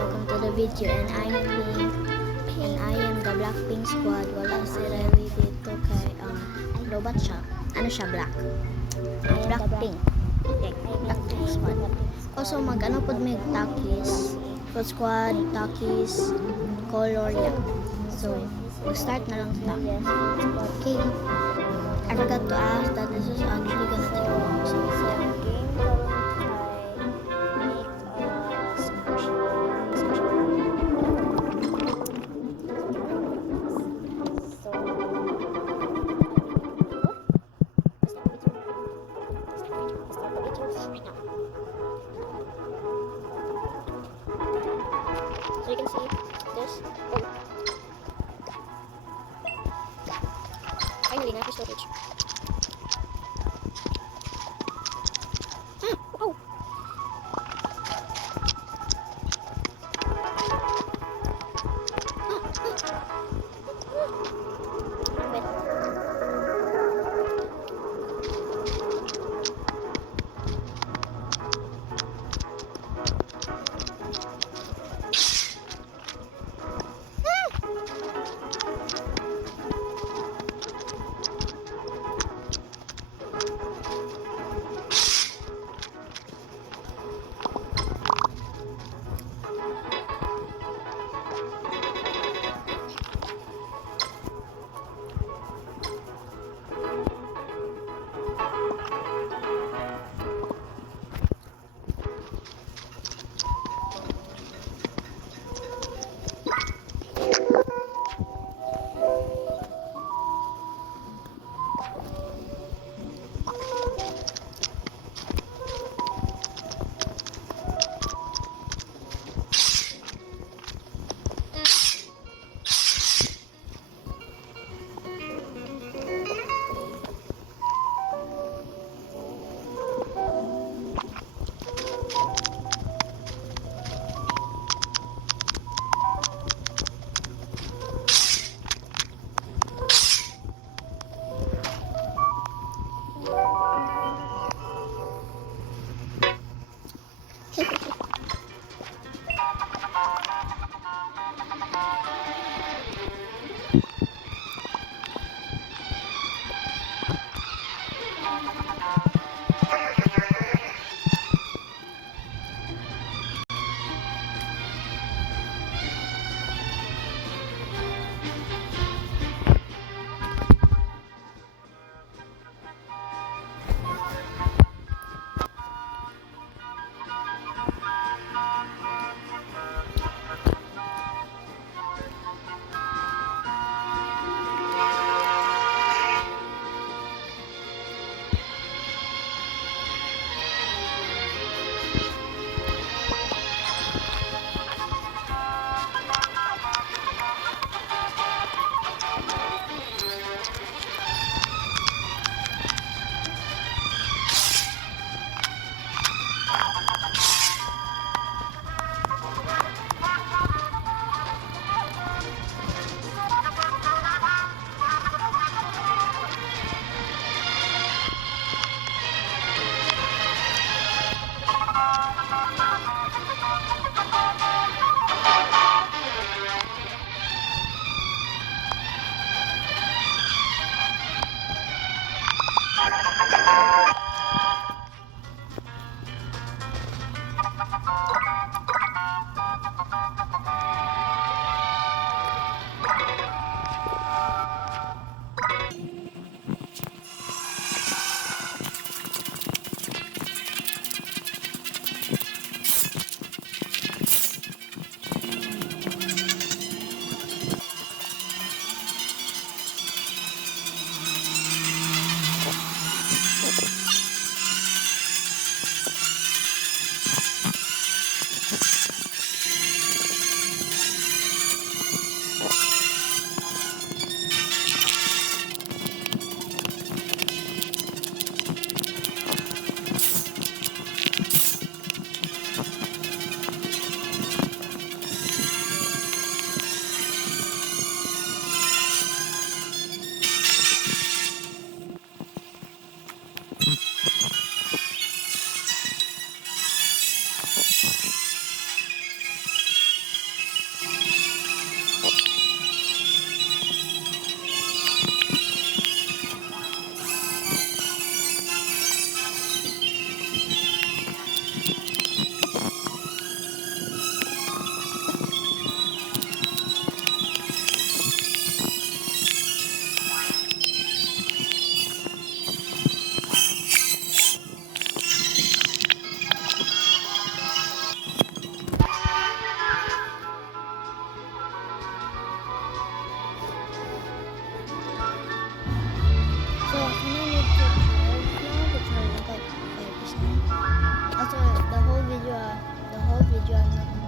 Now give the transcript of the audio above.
welcome to the video, and I'm Pink, and I am the Blackpink squad. Wala si Riley dito kay robot siya. Ano siya, black? Blackpink. Okay, Blackpink squad. Also mag-ano pod may takis. Food squad, takis, color yeah. So, mag-start na lang ta. Okay. I forgot to ask that this is actually gonna take a long so yeah. So you can see this. Oh. Finally, na storage. Oh. Diyan